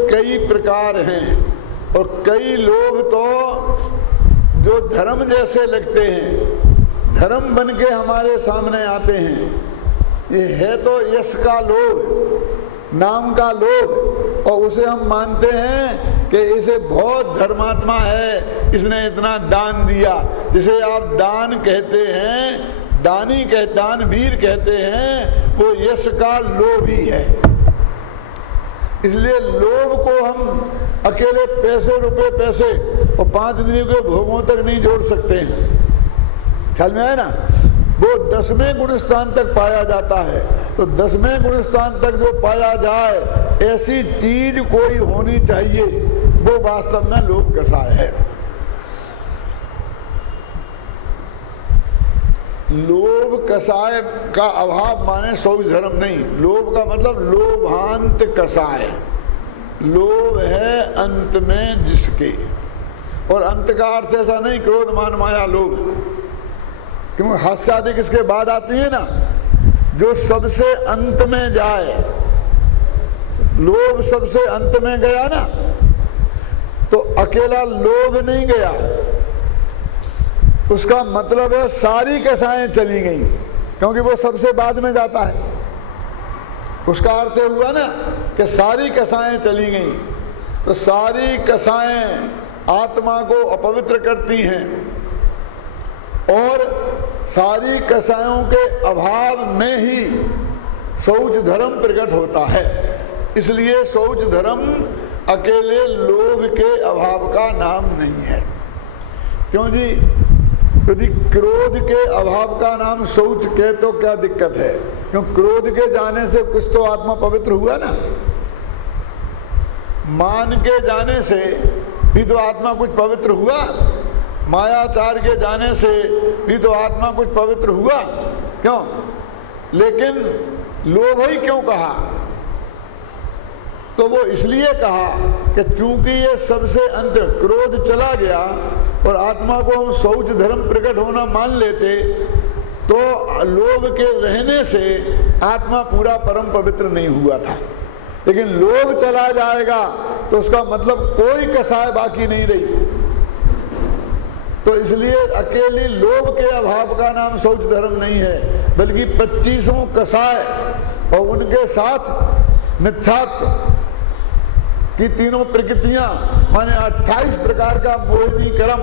कई प्रकार हैं, और कई लोग तो जो धर्म जैसे लगते हैं, धर्म बन के हमारे सामने आते हैं। ये है तो यश का लोभ, नाम का लोभ, और उसे हम मानते हैं कि इसे बहुत धर्मात्मा है, इसने इतना दान दिया। जिसे आप दान कहते हैं, दानवीर कहते हैं, वो यश का लोभ ही है। इसलिए लोभ को हम अकेले पैसे, रुपए, पैसे और 5 इंद्रियों के भोगों तक नहीं जोड़ सकते हैं, ख्याल में आया ना। वो 10वें गुण स्थान तक पाया जाता है। तो 10वें गुण स्थान तक जो पाया जाए, ऐसी चीज कोई होनी चाहिए, वो वास्तव में लोभ कसाय है। लोभ कसाय का अभाव माने शौच धर्म नहीं। लोभ का मतलब लोभांत कसाय। लोभ है अंत में जिसके, और अंत का अर्थ ऐसा नहीं क्रोध मान माया लोभ, क्योंकि हास्य आदि किसके बाद आती है ना, जो सबसे अंत में जाए। लोभ सबसे अंत में गया ना, तो अकेला लोभ नहीं गया, उसका मतलब है सारी कसाएं चली गई, क्योंकि वो सबसे बाद में जाता है। उसका अर्थ हुआ ना कि सारी कसाएं चली गई। तो सारी कसाएं आत्मा को अपवित्र करती हैं, और सारी कसायों के अभाव में ही शौच धर्म प्रकट होता है। इसलिए शौच धर्म अकेले लोभ के अभाव का नाम नहीं है। क्यों जी? यदि क्रोध के अभाव का नाम शौच के तो क्या दिक्कत है? क्यों क्रोध के जाने से कुछ तो आत्मा पवित्र हुआ ना। मान के जाने से भी तो आत्मा कुछ पवित्र हुआ, मायाचार के जाने से भी तो आत्मा कुछ पवित्र हुआ। क्यों? लेकिन लोभ ही क्यों कहा? तो वो इसलिए कहा कि चूंकि ये सबसे अंत क्रोध चला गया और आत्मा को हम शौच धर्म प्रकट होना मान लेते, तो लोभ के रहने से आत्मा पूरा परम पवित्र नहीं हुआ था। लेकिन लोभ चला जाएगा तो उसका मतलब कोई कसाय बाकी नहीं रही। तो इसलिए अकेले लोभ के अभाव का नाम शौच धर्म नहीं है, बल्कि 25 कसाय और उनके साथ मिथ्यात्व की तीनों प्रकृतियां, माने 28 प्रकार का मोहिनी कर्म,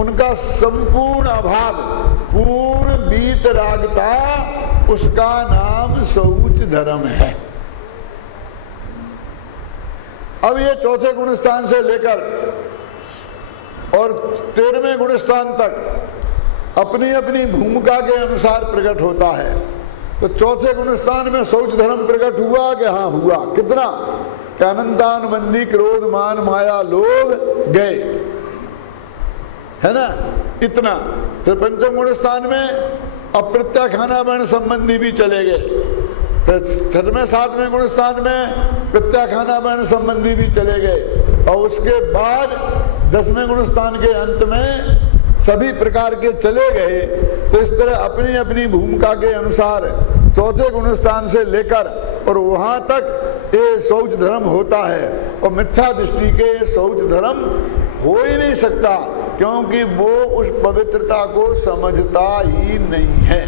उनका संपूर्ण अभाव, पूर्ण वीतरागता, उसका नाम शौच धर्म है। अब ये चौथे गुण स्थान से लेकर और 13वें गुण स्थान तक अपनी अपनी भूमिका के अनुसार प्रकट होता है। तो चौथे गुण स्थान में शौच धर्म प्रकट हुआ कि हाँ हुआ। कितना? कि अनंतानुबंधी क्रोध मान माया लोभ गए, है ना, इतना। फिर पंचम गुण स्थान में अप्रत्याख्याना वर्ण संबंधी भी चले गए। फिर 6वें 7वें गुण स्थान में प्रत्याख्याना वर्ण संबंधी भी चले गए, और उसके बाद 10वें गुण स्थान के अंत में सभी प्रकार के चले गए। तो इस तरह अपनी अपनी भूमिका के अनुसार चौथे गुण स्थान से लेकर और वहां तक ये शौच धर्म होता है। और मिथ्या दृष्टि के शौच धर्म हो ही नहीं सकता, क्योंकि वो उस पवित्रता को समझता ही नहीं है।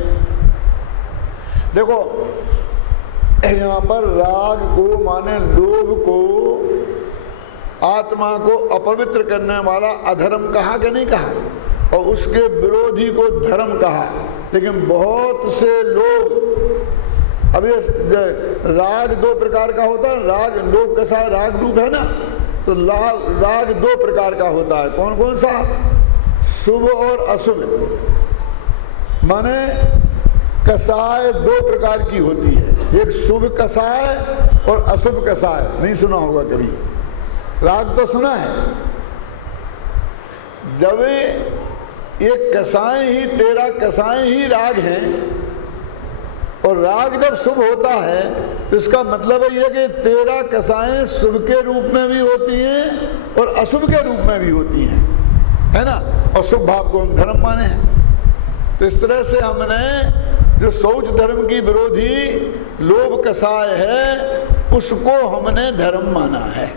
देखो यहाँ पर राग को माने लोभ को, आत्मा को अपवित्र करने वाला अधर्म कहा कि नहीं कहा, और उसके विरोधी को धर्म कहा। लेकिन बहुत से लोग, अब ये राग 2 प्रकार का होता है। राग लोभ कसाय राग रूप है ना, तो राग 2 प्रकार का होता है। कौन कौन सा? शुभ और अशुभ। माने कसाय 2 प्रकार की होती है, एक शुभ कसाय और अशुभ कसाय। नहीं सुना होगा कभी? राग तो सुना है। जब ये कसाएं ही, 13 कसाएं ही राग हैं। और राग जब शुभ होता है तो इसका मतलब है कि 13 कसाएं शुभ के रूप में भी होती हैं और अशुभ के रूप में भी होती हैं, है ना। और शुभ भाव को हम धर्म माने हैं। तो इस तरह से हमने जो शौच धर्म की विरोधी लोभ कसाय है उसको हमने धर्म माना है।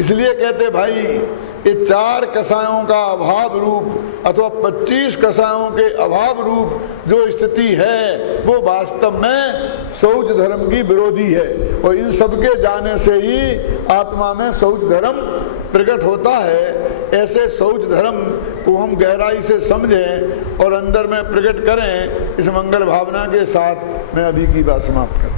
इसलिए कहते भाई ये 4 कसायों का अभाव रूप अथवा 25 कसायों के अभाव रूप जो स्थिति है वो वास्तव में शौच धर्म की विरोधी है। और इन सबके जाने से ही आत्मा में शौच धर्म प्रकट होता है। ऐसे शौच धर्म को हम गहराई से समझें और अंदर में प्रकट करें। इस मंगल भावना के साथ मैं अभी की बात समाप्त करता हूँ।